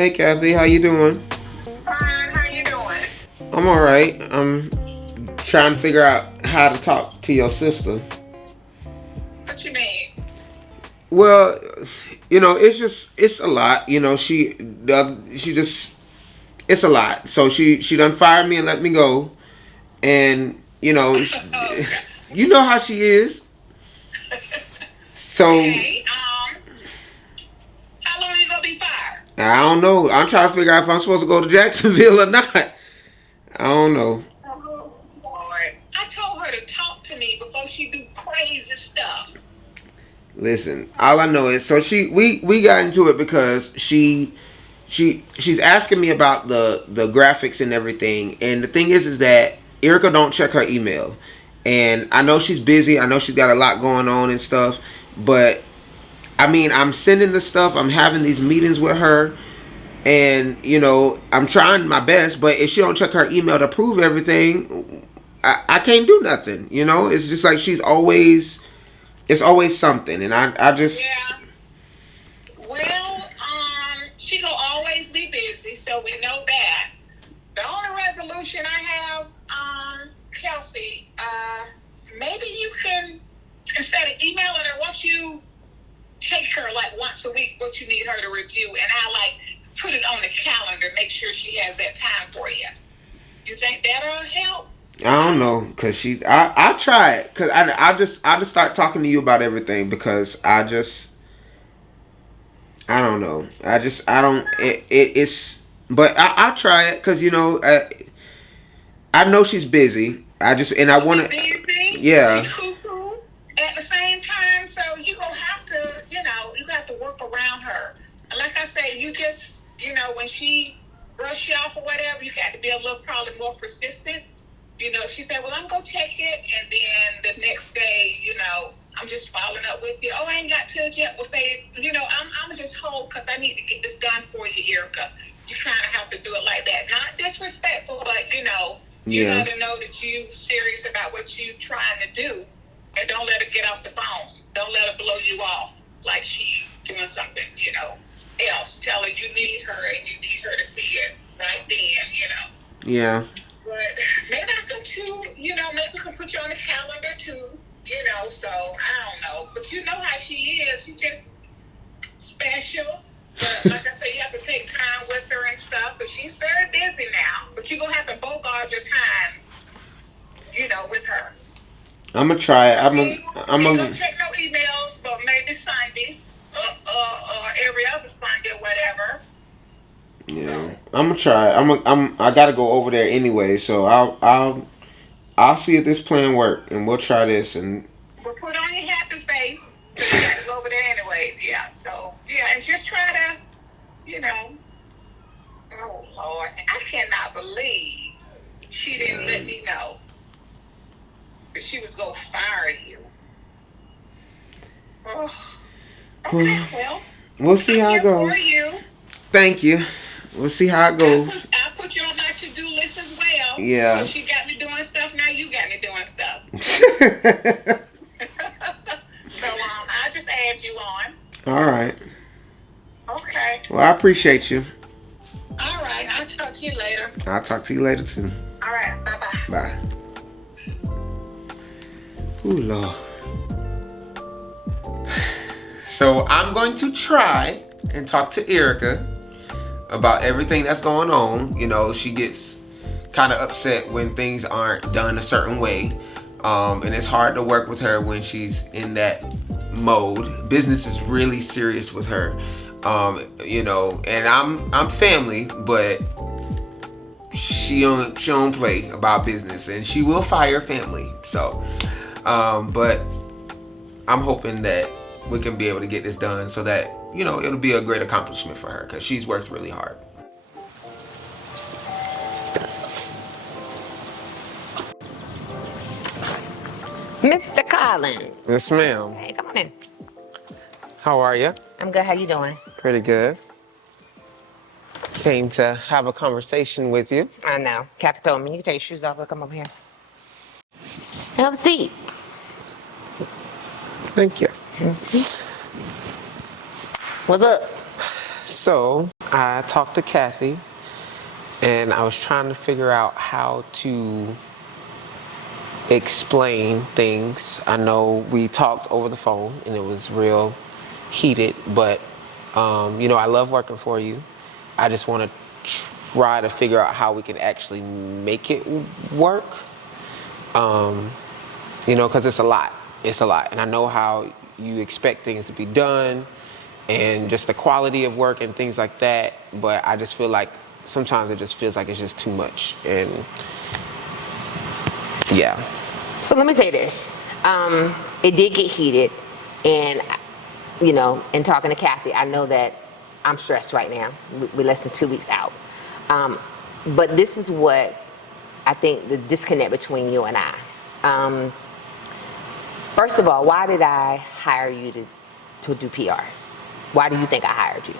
Hey Kathy, how you doing? Fine, how you doing? I'm alright. I'm trying to figure out how to talk to your sister. What you mean? Well, it's a lot. She just it's a lot. So she done fired me and let me go, and Oh, you know how she is. So okay. How long you gonna be fired? I don't know. I'm trying to figure out if I'm supposed to go to Jacksonville or not. I don't know. Oh, Lord. I told her to talk to me before she do crazy stuff. Listen, all I know is we got into it because she's asking me about the graphics and everything, and the thing is that Earica don't check her email, and I know she's busy. I know she's got a lot going on and stuff, but I mean, I'm sending the stuff. I'm having these meetings with her, and I'm trying my best. But if she don't check her email to prove everything, I can't do nothing. It's just like it's always something, and I just Yeah. Well, she gonna always be busy, so we know that. The only resolution I have, Kelsey, maybe you can, instead of emailing her, once you take her like once a week what you need her to review, and I like put it on the calendar, make sure she has that time for you. You think that'll help? I don't know, cause I try it, cause I just start talking to you about everything because I don't know, I don't it's but I try it, cause I know she's busy. I want She to, busy, she yeah, cuckoo at the same time, so you gonna have to, you got to work around her. And like I say, you just, when she brush you off or whatever, you got to be a little probably more persistent. She said, well, I'm going to check it. And then the next day, I'm just following up with you. Oh, I ain't got to it yet. We'll say, I'm just hold because I need to get this done for you, Earica. You kind of have to do it like that. Not disrespectful, but, you yeah, got to know that you serious about what you trying to do. And don't let her get off the phone. Don't let her blow you off like she doing something, else. Tell her you need her and you need her to see it right then. yeah. But maybe I could too, maybe we could put you on the calendar too, so I don't know. But you know how she is. She just special. But like I said, you have to take time with her and stuff. But she's very busy now. But you're going to have to bogart your time, with her. I'm gonna try it. I'm Ain't gonna, gonna check no emails, but maybe Sundays or every other Sunday or whatever. yeah, So, I'm gonna try it. I gotta go over there anyway, so I'll see if this plan work, and we'll try this. And but put on your happy face. So you got to go over there anyway. Yeah. So, yeah, and just try to, you know, oh, Lord. I cannot believe she didn't let me know that she was going to fire you. Oh, okay, well, we'll see I'm how it here for goes. you. Thank you. We'll see how it goes. I put you on my to-do list as well. So Yeah. she got me doing stuff. Now you got me doing stuff. So I just add you on. All right. Okay. Well, I appreciate you. All right. I'll talk to you later. I'll talk to you later too. All right. Bye-bye. Bye. Ooh, Lord. So I'm going to try and talk to Earica about everything that's going on. She gets kind of upset when things aren't done a certain way. And it's hard to work with her when she's in that mode. Business is really serious with her. And I'm family, but she don't play about business, and she will fire family. So, but I'm hoping that we can be able to get this done so that it'll be a great accomplishment for her because she's worked really hard. Mr. Collins. Yes, ma'am. Hey, come on in. How are you? I'm good. How you doing? Pretty good. Came to have a conversation with you. I know. Kathy told me you can take your shoes off. We'll come over here. Have a seat. Thank you. What's up? So, I talked to Kathy, and I was trying to figure out how to explain things. I know we talked over the phone, and it was real heated, but I love working for you. I just want to try to figure out how we can actually make it work. Because it's a lot. It's a lot, and I know how you expect things to be done, and just the quality of work and things like that. But I just feel like sometimes it just feels like it's just too much, and yeah. So let me say this. It did get heated, and in talking to Kathy, I know that I'm stressed right now. We're less than 2 weeks out. But this is what I think the disconnect between you and I. First of all, why did I hire you to do PR? Why do you think I hired you?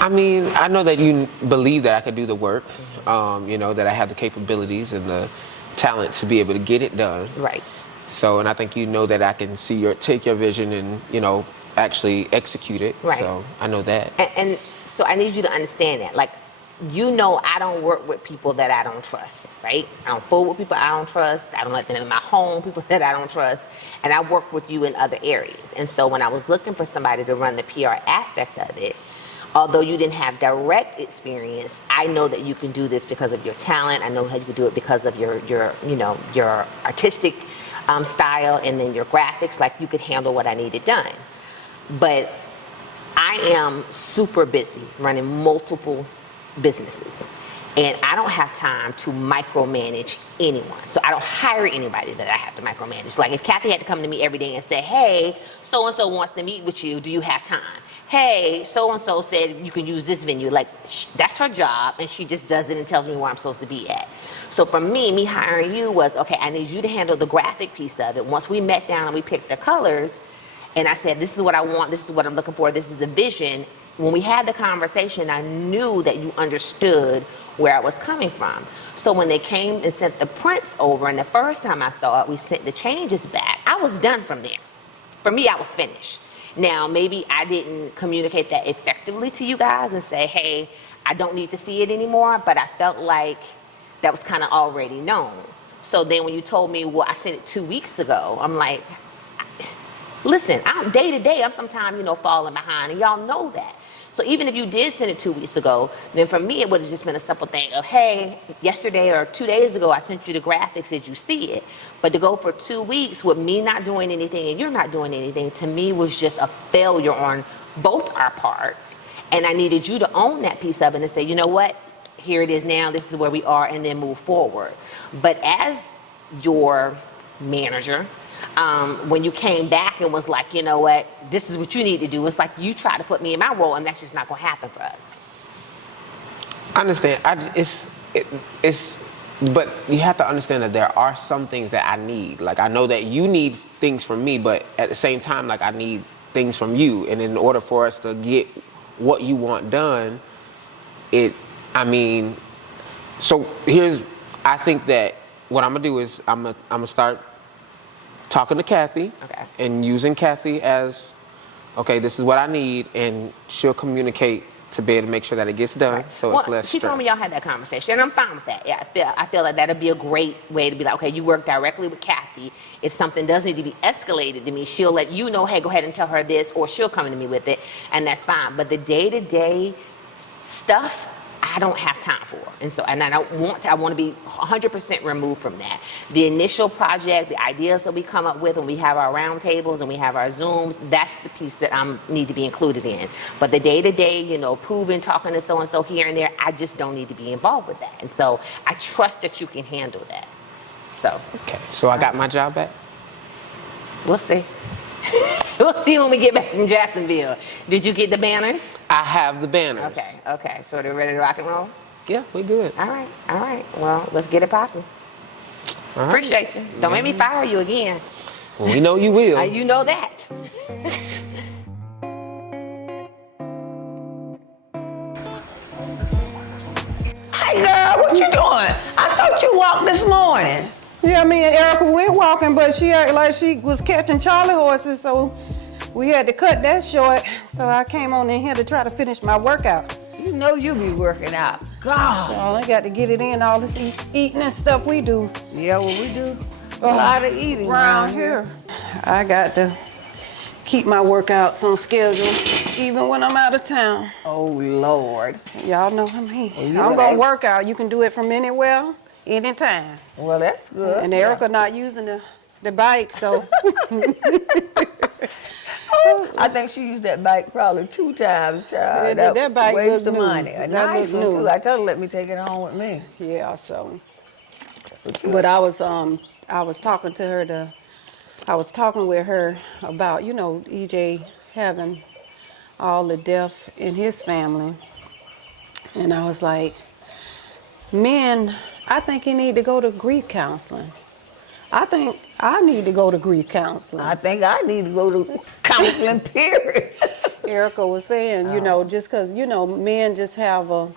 I mean, I know that you believe that I could do the work, that I have the capabilities and the talent to be able to get it done. Right. So, and I think you know that I can take your vision and, actually execute it. Right. So I know that. And so I need you to understand that. Like, I don't work with people that I don't trust, right? I don't fool with people I don't trust. I don't let them in my home, people that I don't trust. And I work with you in other areas. And so when I was looking for somebody to run the PR aspect of it, although you didn't have direct experience, I know that you can do this because of your talent. I know how you can do it because of your artistic style, and then your graphics. Like, you could handle what I needed done. But I am super busy running multiple businesses, and I don't have time to micromanage anyone. So I don't hire anybody that I have to micromanage. Like, if Kathy had to come to me every day and say, hey, so-and-so wants to meet with you, do you have time? Hey, so-and-so said you can use this venue. Like, that's her job, and she just does it and tells me where I'm supposed to be at. So for me hiring you was, okay, I need you to handle the graphic piece of it. Once we met down and we picked the colors, and I said, this is what I want, this is what I'm looking for, this is the vision. When we had the conversation, I knew that you understood where I was coming from. So when they came and sent the prints over, and the first time I saw it, we sent the changes back, I was done from there. For me, I was finished. Now, maybe I didn't communicate that effectively to you guys and say, hey, I don't need to see it anymore, but I felt like that was kind of already known. So then when you told me, well, I sent it 2 weeks ago, I'm like, listen, I'm day to day, I'm sometimes, falling behind, and y'all know that. So even if you did send it 2 weeks ago, then for me, it would have just been a simple thing of, hey, yesterday or 2 days ago, I sent you the graphics, did you see it? But to go for 2 weeks with me not doing anything and you're not doing anything, to me was just a failure on both our parts. And I needed you to own that piece of it and say, you know what? Here it is now, this is where we are, and then move forward. But as your manager, when you came back and was like, you know what, this is what you need to do, it's like you try to put me in my role, and that's just not going to happen for us. I understand. But you have to understand that there are some things that I need. Like, I know that you need things from me, but at the same time, like, I need things from you. And in order for us to get what you want done, I think that what I'm gonna do is I'm gonna start talking to Kathy, okay, and using Kathy as, okay, this is what I need, and she'll communicate to be able to make sure that it gets done, right. So it's less She stress. told me y'all had that conversation, and I'm fine with that. Yeah, I feel like that'd be a great way to be like, okay, you work directly with Kathy. If something does need to be escalated to me, she'll let you know, hey, go ahead and tell her this, or she'll come to me with it, and that's fine. But the day-to-day stuff, I don't have time for. And so, and I want to be 100% removed from that. The initial project, the ideas that we come up with when we have our roundtables and we have our Zooms, that's the piece that I need to be included in. But the day-to-day, proving, talking to so-and-so here and there, I just don't need to be involved with that. And so I trust that you can handle that. So. Okay, so I got my job back? We'll see. We'll see when we get back from Jacksonville. Did you get the banners? I have the banners. Okay. So they're ready to rock and roll? Yeah, we good. All right. Well, let's get it popping. Right. Appreciate you. Don't make me fire you again. Well, we know you will. You know that. Hey girl, what you doing? I thought you walked this morning. Yeah, me and Earica went walking, but she acted like she was catching Charlie horses, so we had to cut that short, so I came on in here to try to finish my workout. You know you be working out. So God. I got to get it in, all this eating and stuff we do. Yeah, what we do? A lot of eating around here. I got to keep my workouts on schedule, even when I'm out of town. Oh, Lord. Y'all know what I mean. Well, I'm going to work out. You can do it from anywhere, anytime. Well, that's good. And Earica not using the bike, so. I think she used that bike probably 2 times. That bike waste look of new. money. A nice one, too. I told her, let me take it home with me. Yeah, so. But I was talking to her I was talking with her about, EJ having all the death in his family. And I was like, men, I think he need to go to grief counseling. I think I need to go to grief counseling. I think I need to go to counseling, period. Earica was saying, just because, men just feel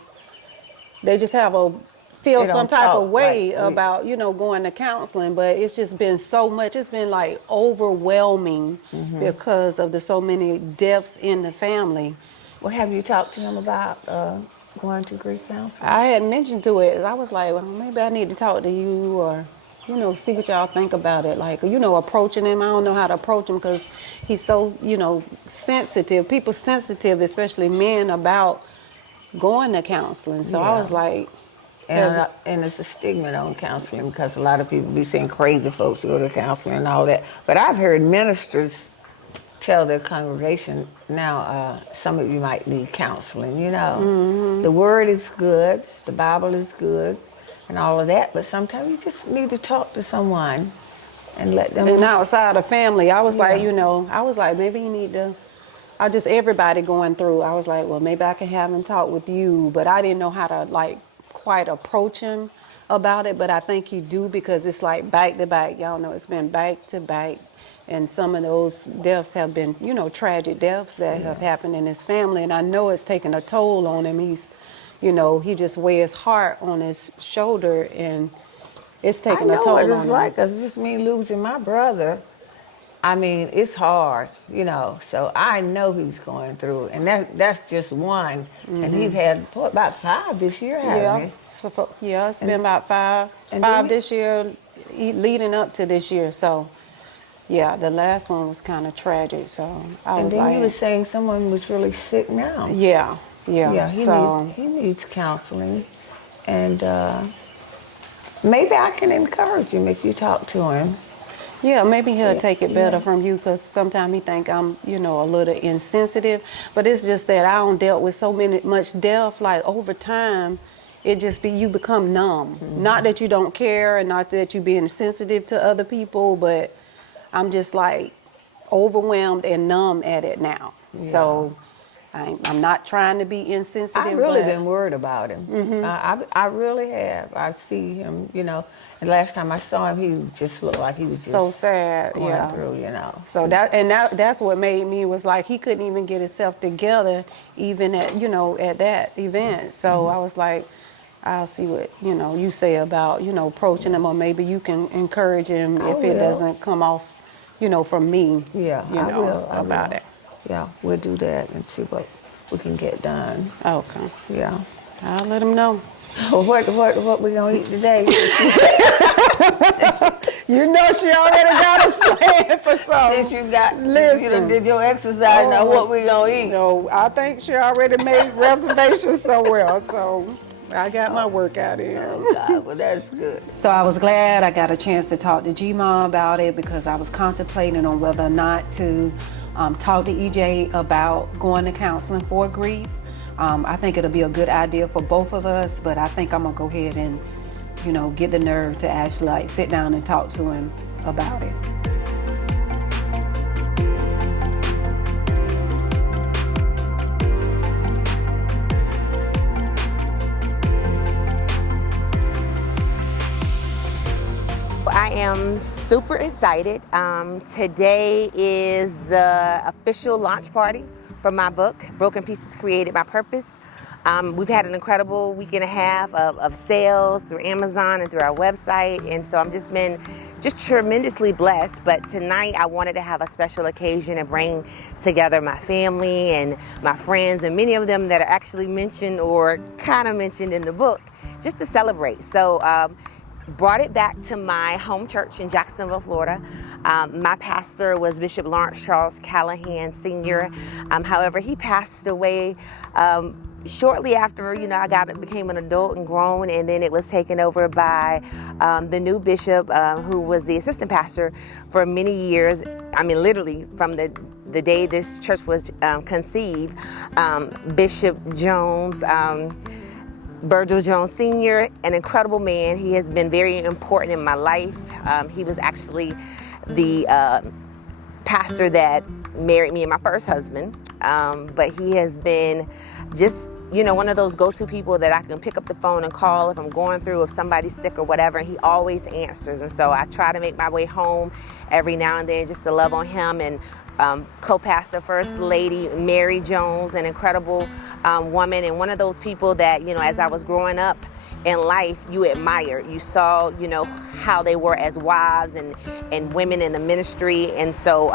some type of way about, going to counseling, but it's just been so much. It's been like overwhelming because of the so many deaths in the family. Well, have you talked to him about going to grief counseling? I had mentioned to it. I was like, well, maybe I need to talk to you or, see what y'all think about it. Like, approaching him. I don't know how to approach him because he's so, sensitive. People sensitive, especially men, about going to counseling. So I was like, and it's a stigma on counseling because a lot of people be saying crazy folks go to counseling and all that. But I've heard ministers tell their congregation, now some of you might need counseling, The word is good, the Bible is good, and all of that, but sometimes you just need to talk to someone and let them. And outside of family, I was like, maybe you need to, everybody going through, I was like, well, maybe I can have him talk with you, but I didn't know how to quite approach him about it, but I think you do because it's like back to back. Y'all know it's been back to back, and some of those deaths have been, tragic deaths that have happened in his family, and I know it's taken a toll on him. He's, he just wears heart on his shoulder, and it's taken a toll on him. I know what it's like, 'cause it just mean losing my brother. I mean, it's hard, so I know he's going through it. And that's just one. And he's had, about 5 this year, hasn't he? So, it's been about 5 this year, leading up to this year. So, yeah, the last one was kind of tragic. So, I was like. And then you were saying someone was really sick now. Yeah. Yeah, he needs counseling. And maybe I can encourage him if you talk to him. Yeah, maybe he'll take it better from you because sometimes he think I'm, a little insensitive. But it's just that I don't dealt with much death. Like over time, you become numb. Not that you don't care and not that you being sensitive to other people, but I'm just like overwhelmed and numb at it now. Yeah. So I'm not trying to be insensitive. I've really been worried about him. I really have. I see him, and last time I saw him, he just looked like he was just so sad, going through, So that's what made me was like he couldn't even get himself together, even at at that event. So I was like, I'll see what you say about approaching him, or maybe you can encourage him if it doesn't come off from me. Yeah, I will about it. Yeah, we'll do that and see what we can get done. Okay. Yeah. I'll let him know. What we gonna eat today? She already got us planned for something. Since you did your exercise, now what we gonna eat? No, I think she already made reservations somewhere, so I got my workout in. Oh God, well that's good. So I was glad I got a chance to talk to G-Ma about it because I was contemplating on whether or not to talk to EJ about going to counseling for grief. I think it'll be a good idea for both of us, but I think I'm gonna go ahead and, get the nerve to actually sit down and talk to him about it. I am super excited. Today is the official launch party for my book, Broken Pieces Created My Purpose. We've had an incredible week and a half of sales through Amazon and through our website, and so I've just been tremendously blessed. But tonight I wanted to have a special occasion and bring together my family and my friends, and many of them that are actually mentioned or kind of mentioned in the book, just to celebrate. So brought it back to my home church in Jacksonville, Florida. My pastor was Bishop Lawrence Charles Callahan Sr. However, he passed away shortly after, I became an adult and grown, and then it was taken over by the new bishop, who was the assistant pastor for many years. I mean, literally from the day this church was conceived, Bishop Jones, Virgil Jones Sr., an incredible man. He has been very important in my life. He was actually the pastor that married me and my first husband, but he has been just, one of those go-to people that I can pick up the phone and call if I'm going through, if somebody's sick or whatever, and he always answers. And so I try to make my way home every now and then just to love on him. And co-pastor First Lady Mary Jones, an incredible woman, and one of those people that, as I was growing up in life, you admire. You saw, how they were as wives and women in the ministry. And so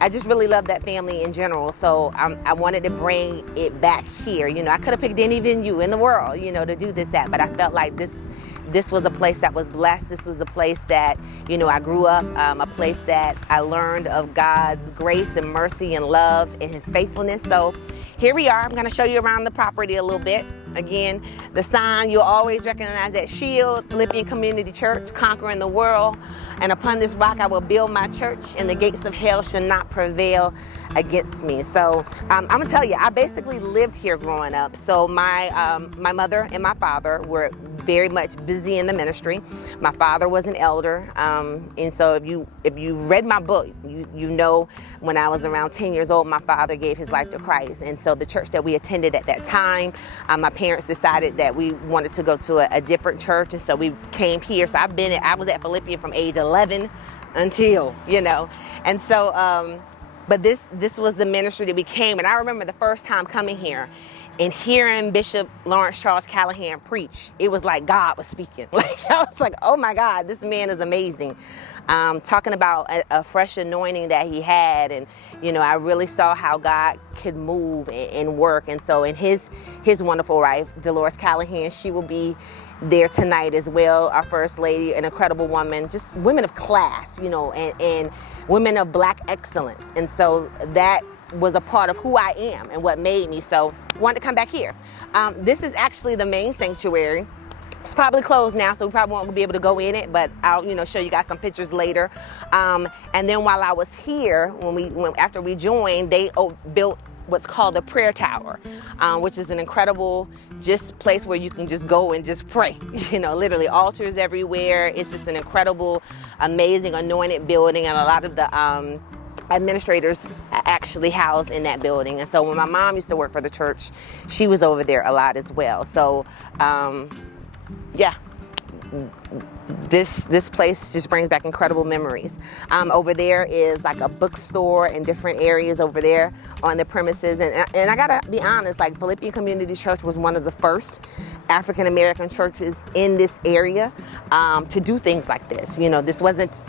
I just really love that family in general. So I wanted to bring it back here. I could have picked any venue in the world, to do this at, but I felt like this was a place that was blessed. This was a place that, I grew up, a place that I learned of God's grace and mercy and love and his faithfulness. So here we are. I'm going to show you around the property a little bit. Again, the sign, you'll always recognize that shield, Philippian Community Church, conquering the world. And upon this rock I will build my church, and the gates of hell shall not prevail against me. So I'm gonna tell you, I basically lived here growing up. So my mother and my father were very much busy in the ministry. My father was an elder, and so if you read my book, you know when I was around 10 years old, my father gave his life to Christ. And so the church that we attended at that time, my parents decided that we wanted to go to a different church, and so we came here. So I was at Philippian from age 11 until, and so but this was the ministry that we came. And I remember the first time coming here and hearing Bishop Lawrence Charles Callahan preach. It was like God was speaking. Like, I was like, oh my God, this man is amazing. Talking about a fresh anointing that he had. And, I really saw how God could move and work. And so in his wonderful wife, Dolores Callahan, she will be there tonight as well. Our First Lady, an incredible woman, just women of class, and women of Black excellence. And so that was a part of who I am and what made me. So wanted to come back here. This is actually the main sanctuary. It's probably closed now, so we probably won't be able to go in it, but I'll, show you guys some pictures later. And then while I was here, after we joined, they built what's called the prayer tower, which is an incredible just place where you can just go and just pray. Literally altars everywhere. It's just an incredible, amazing, anointed building, and a lot of the administrators actually housed in that building. And so when my mom used to work for the church, she was over there a lot as well. So yeah, this place just brings back incredible memories. Over there is like a bookstore in different areas over there on the premises. And I gotta be honest, like Philippian Community Church was one of the first African American churches in this area to do things like this. This wasn't,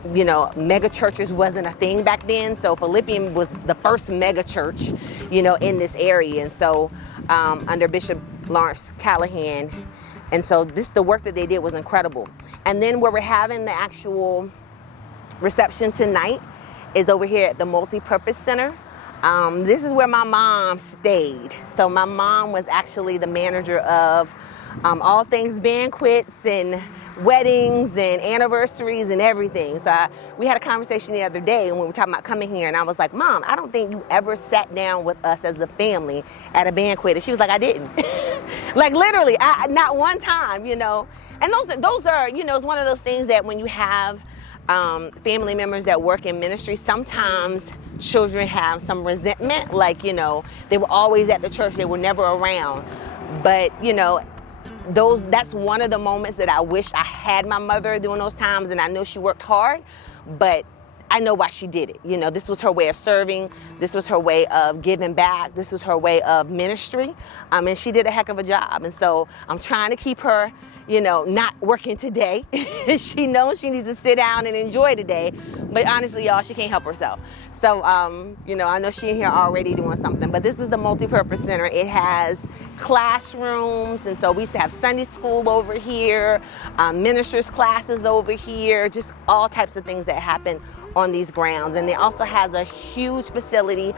mega churches wasn't a thing back then. So Philippian was the first mega church, in this area. And so under Bishop Lawrence Callahan. And so the work that they did was incredible. And then where we're having the actual reception tonight is over here at the Multi-Purpose Center. This is where my mom stayed. So my mom was actually the manager of all things banquets and weddings and anniversaries and everything. So we had a conversation the other day when we were talking about coming here, and I was like, Mom, I don't think you ever sat down with us as a family at a banquet. And she was like, I didn't. Like literally, not one time, And those are, it's one of those things that when you have family members that work in ministry, sometimes children have some resentment. Like, they were always at the church, they were never around. But, that's one of the moments that I wish I had my mother during those times, and I know she worked hard, but I know why she did it. You know, this was her way of serving. This was her way of giving back. This was her way of ministry. And she did a heck of a job. And so I'm trying to keep her, you know, not working today. She knows she needs to sit down and enjoy today. But honestly, y'all, she can't help herself. So, you know, I know she in here already doing something. But this is the multi-purpose center. It has classrooms. And so we used to have Sunday school over here, ministers classes over here, just all types of things that happen on these grounds. And it also has a huge facility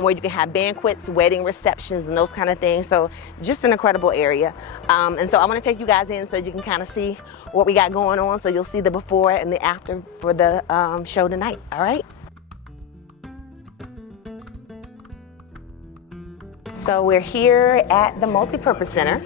where you can have banquets, wedding receptions, and those kind of things. So just an incredible area. And so I want to take you guys in so you can kind of see what we got going on. So you'll see the before and the after for the show tonight. All right. So we're here at the Multipurpose Center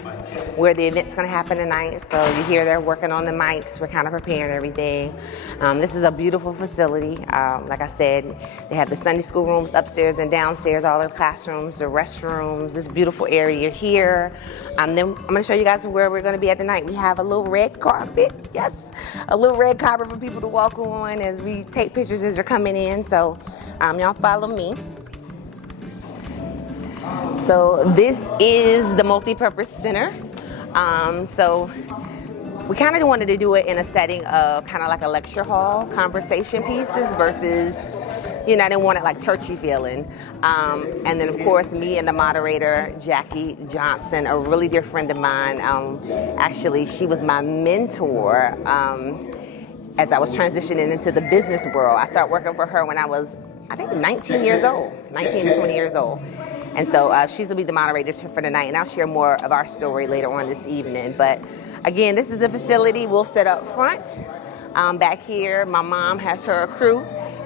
where the event's going to happen tonight. So you hear they're working on the mics. We're kind of preparing everything. This is a beautiful facility. Like I said, they have the Sunday school rooms upstairs and downstairs, all the classrooms, the restrooms, this beautiful area here. Then I'm going to show you guys where we're going to be at tonight. We have a little red carpet. Yes, a little red carpet for people to walk on as we take pictures as they're coming in. So y'all follow me. So this is the Multipurpose Center. So we kind of wanted to do it in a setting of kind of like a lecture hall, conversation pieces versus, you know, I didn't want it like churchy feeling. And then of course me and the moderator, Jackie Johnson, a really dear friend of mine. Actually, she was my mentor as I was transitioning into the business world. I started working for her when I was, I think, 19 years old, 19 to 20 years old. And so she's going to be the moderator for tonight, and I'll share more of our story later on this evening. But again, this is the facility. We'll sit up front. Back here, my mom has her crew,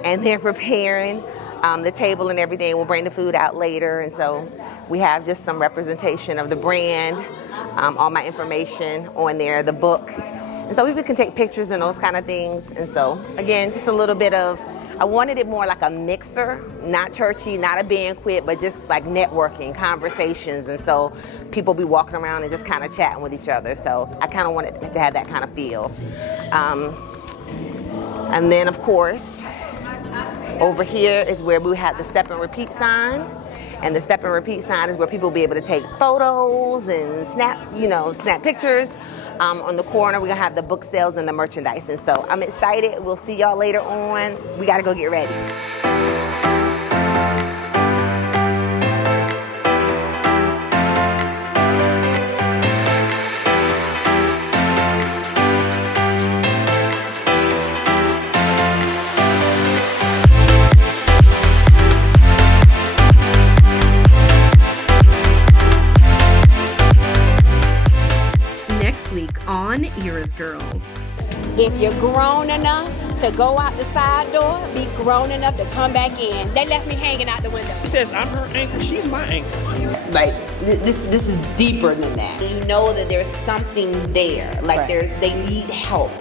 and they're preparing the table and everything. We'll bring the food out later. And so we have just some representation of the brand, all my information on there, the book. And so we can take pictures and those kind of things. And so, again, just a little bit of, I wanted it more like a mixer, not churchy, not a banquet, but just like networking, conversations. And so people be walking around and just kind of chatting with each other. So I kind of wanted to have that kind of feel. And then, of course, over here is where we have the step and repeat sign. And the step and repeat sign is where people will be able to take photos and snap pictures. On the corner, we're going to have the book sales and the merchandise. And so I'm excited. We'll see y'all later on. We got to go get ready. On Eara's Girls. If you're grown enough to go out the side door, be grown enough to come back in. They left me hanging out the window. She says I'm her anchor, she's my anchor. Like this is deeper than that. You know that there's something there. Like they need help.